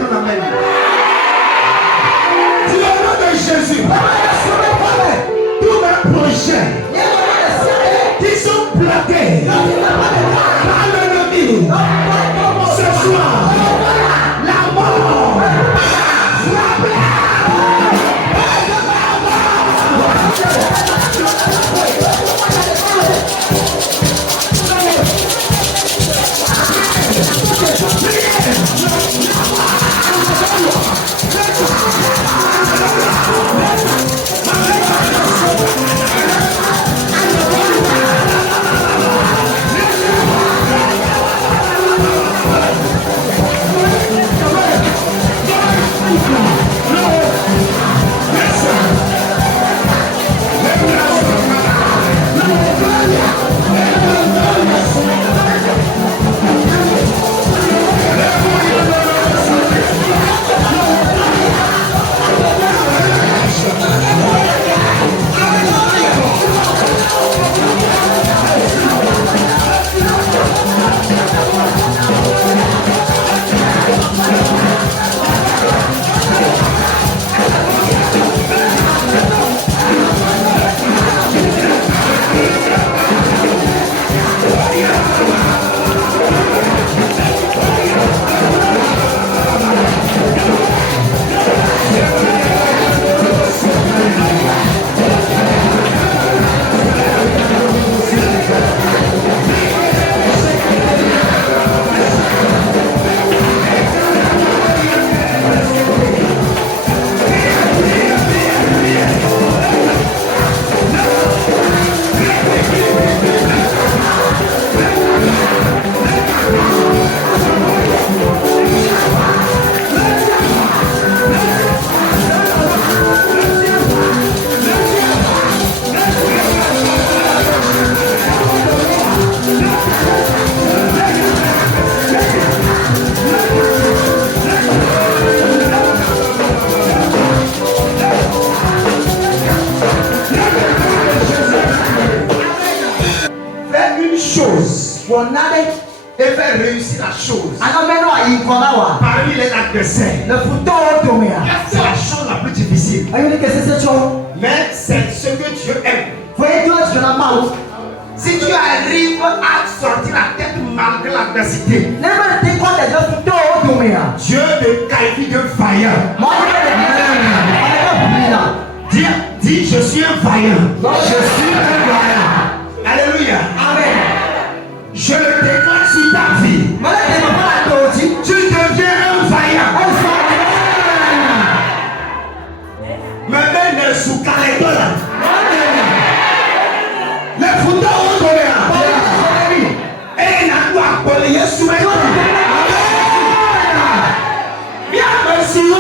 ton amen. Dis au nom de Jésus. Tous mes projets qui sont bloqués par l'ennemi ce soir, la mort frappe. Et faire réussir la chose parmi les adversaires. C'est la chose la plus difficile. Mais c'est ce que Dieu aime. Si tu arrives à sortir la tête malgré l'adversité, Dieu te qualifie de vaillant. Dis, je suis un vaillant. Alléluia. Amen. Je le déclare sur ta vie. Tu deviens un vaillant. Me mène sous Calédola. Le fouton au Coréen. Et la gloire pour les sous les bien, monsieur.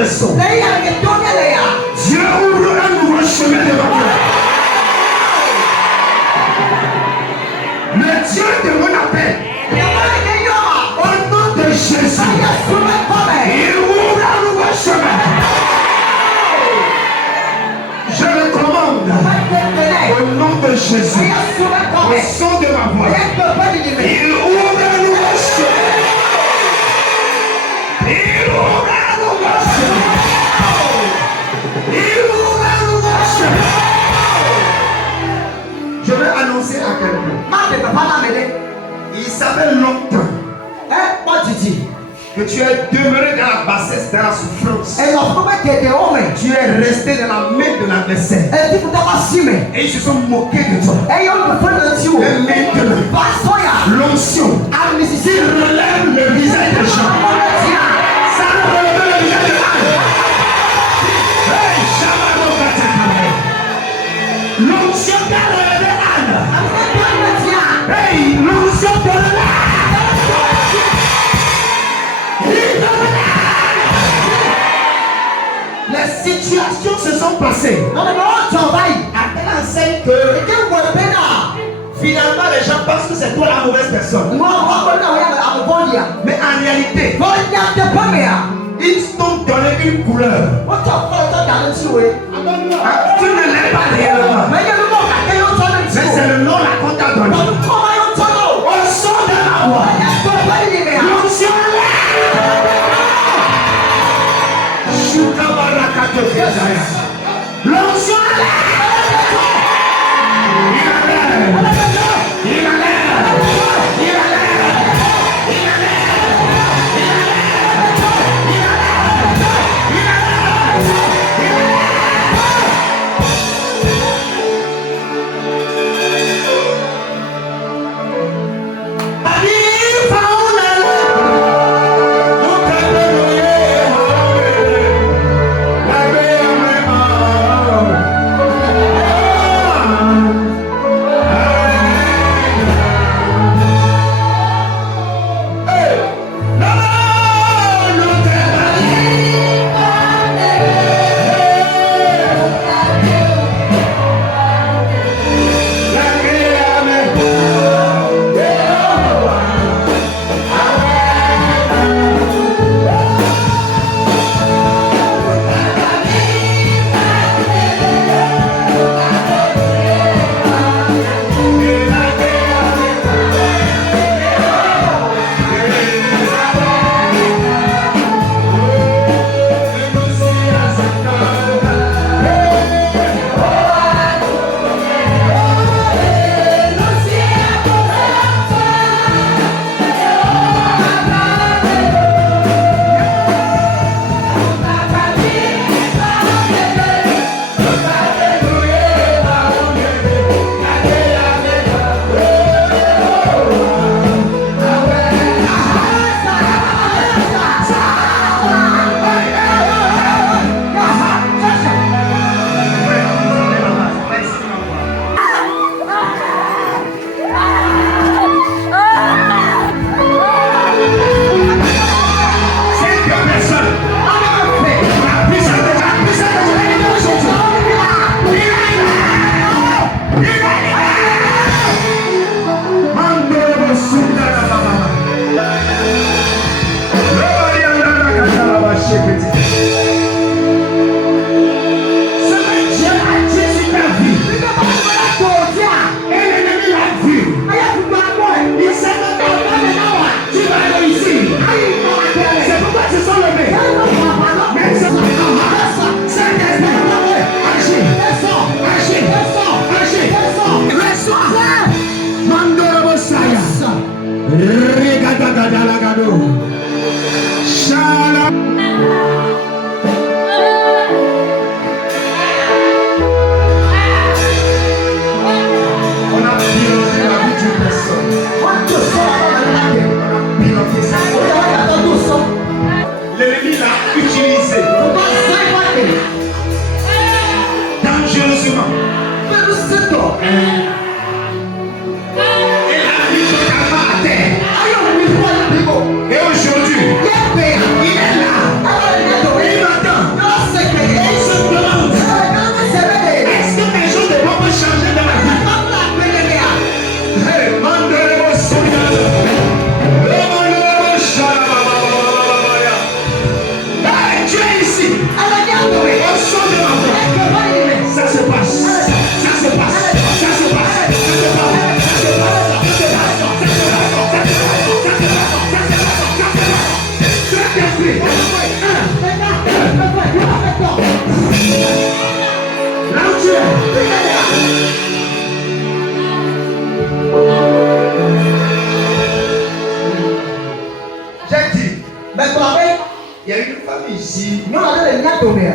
maison. Dieu ouvre un nouveau chemin devant toi. Le Dieu de mon appel, au nom de Jésus, il ouvre un nouveau chemin. Je le commande au nom de Jésus, au son de ma voix. Il ouvre un nouveau chemin. Il ouvre un nouveau chemin. Il ouvre un nouveau chemin. Je vais annoncer à quelqu'un. Il s'appelle longtemps que tu es demeuré dans la bassesse, dans la souffrance. Tu es resté dans la main de l'adversaire. Et ils se sont moqués de toi. Et maintenant, l'onction qui relève le visage des gens. Ça relève le visage de l'âne. L'onction qui a relevé l'âne. Hey, l'onction de l'âne. Les situations se sont passées à telle enseigne que finalement les gens pensent que c'est toi la mauvaise personne. Mais en réalité, ils t'ont donné une couleur. Tu ne l'es pas réellement. Mais c'est le nom là qu'on t'a donné. Au son de la voix, l'onction l'onction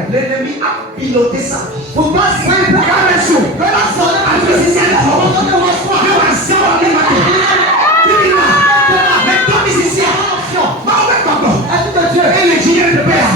L'ennemi a piloté sa vie. Et les génies de père.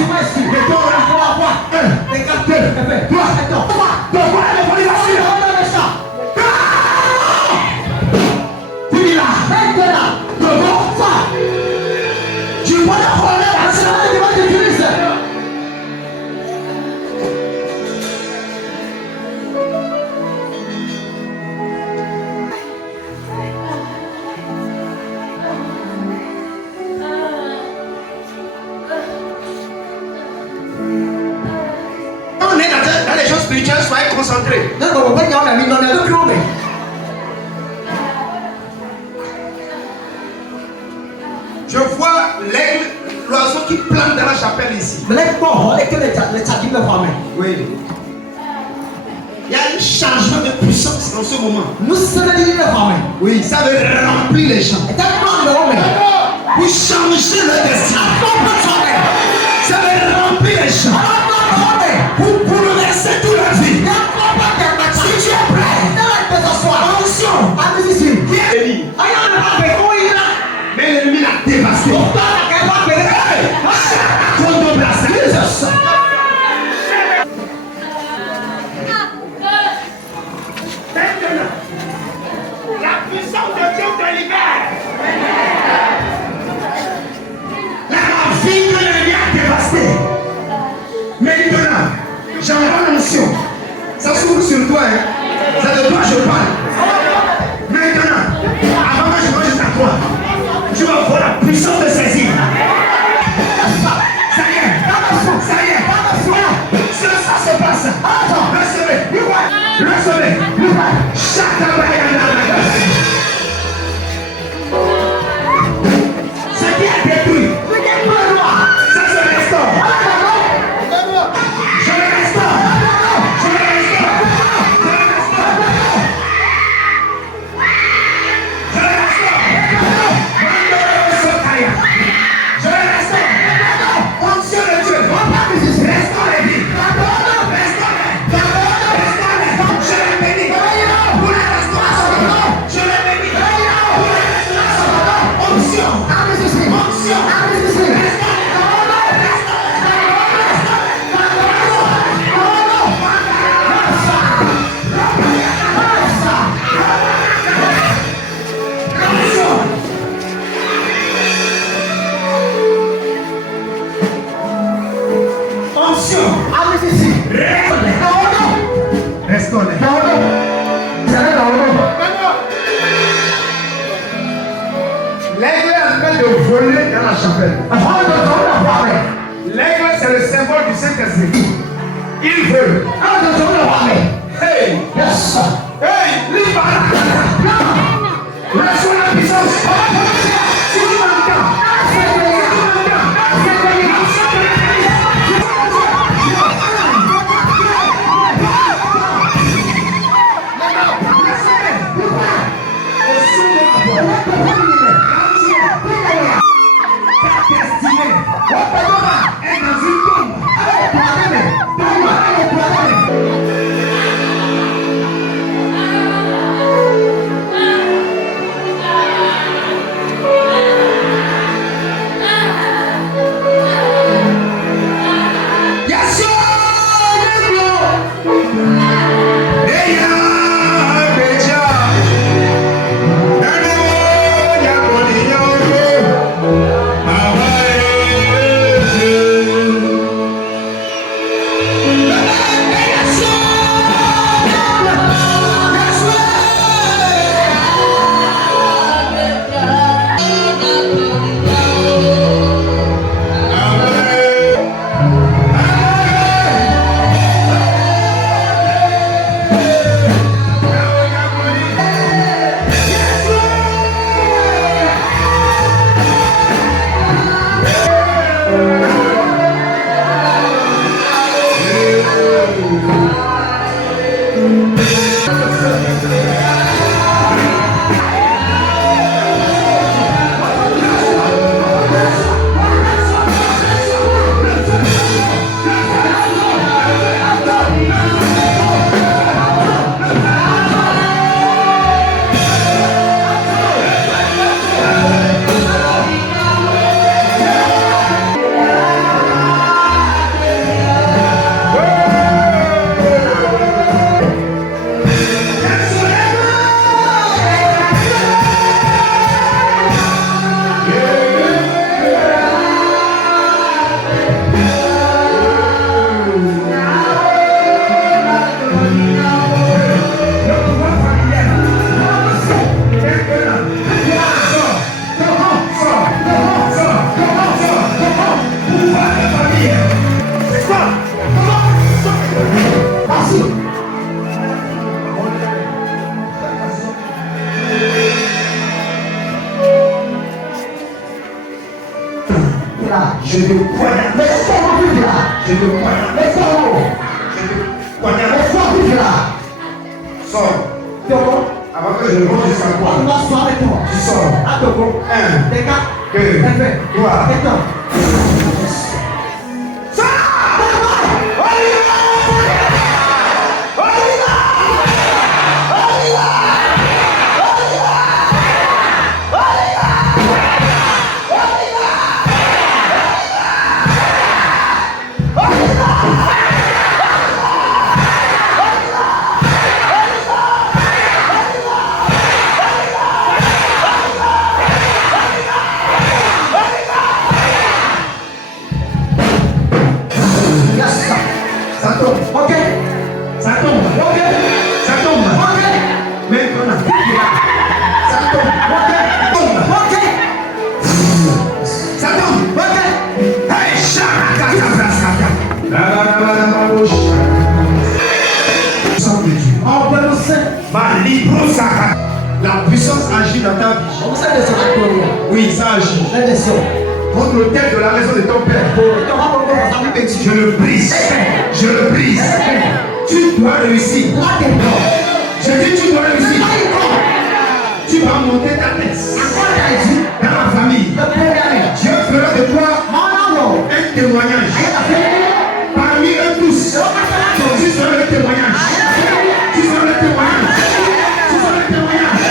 Soyez concentrés. Je vois l'aigle, l'oiseau qui plante dans la chapelle ici. Oui. Il y a un changement de puissance dans ce moment. Oui, ça veut remplir les gens. Pour changer le destin. Ça veut remplir les gens. Pour bouleverser toute la vie. Si tu es prêt, attention. Mais l'ennemi l'a dévasté. La puissance de Dieu te libère. La vie que l'ennemi a dévastée. Maintenant, j'envoie l'onction. Ça s'ouvre sur toi. C'est de toi que je parle. Maintenant, avant que je mange à toi, tu vas voir la puissance de saisir. Ça y est. Ça se passe. Recevez. Ce qui est détruit, ça se restaure. Je le restaure. L'aigle est en train de voler dans la chapelle. L'aigle, c'est le symbole du Saint-Esprit. Il veut. Hey! Yes! Hey! Reçois la puissance. Si tu m'entends. Les coraux. Les corps vivent là. Sors. Togo. Avant que je ne monte jusqu'à toi. On va soir avec toi. Tu sors. À Togo. 1, Des gars. 2, Des frères. 3. Des temps. Ça tombe. Ok. Ça tombe. Ok. Ça tombe. Ok. Maintenant. Ça tombe. Ok. Tombe. Ok. Ça tombe. Ok. Hey, Shaka. On peut nous faire. La puissance agit dans ta vie. On sait de ce qu'on Oui, ça agit. a. Les sons. Contre le tête de la maison de ton père. Je le brise. Je le brise. Tu dois réussir. Je dis tu dois réussir. Tu vas monter ta tête dans la famille. Dieu fera de toi un témoignage. Parmi eux tous, tu seras le témoignage. Tu seras le témoignage. Tu seras le témoignage.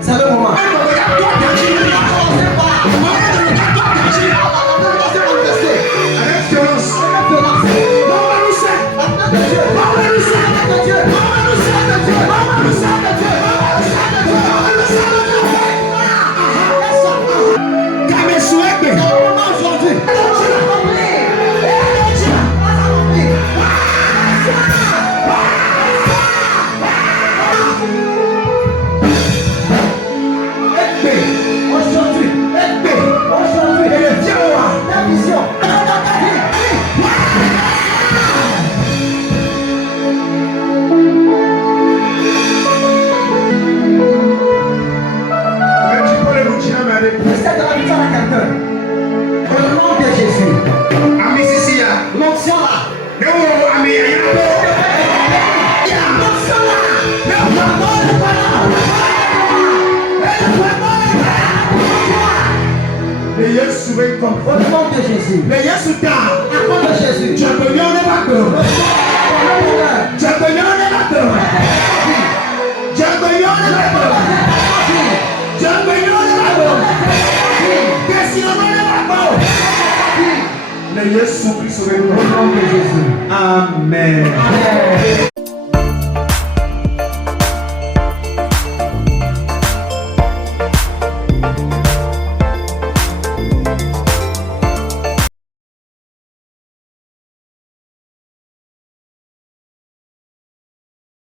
C'est le moment. Hey! Le Yesu veut Au nom de Jésus. Le Yesu ta. À cause de Jésus. Je peux bien ne pas que. Je peux bien ne pas que. Je peux bien ne pas que. Je peux bien ne pas que. Qu'est-ce qu'il ne pas que. Le Yesu Christ veut. Au nom de Jésus. Amen.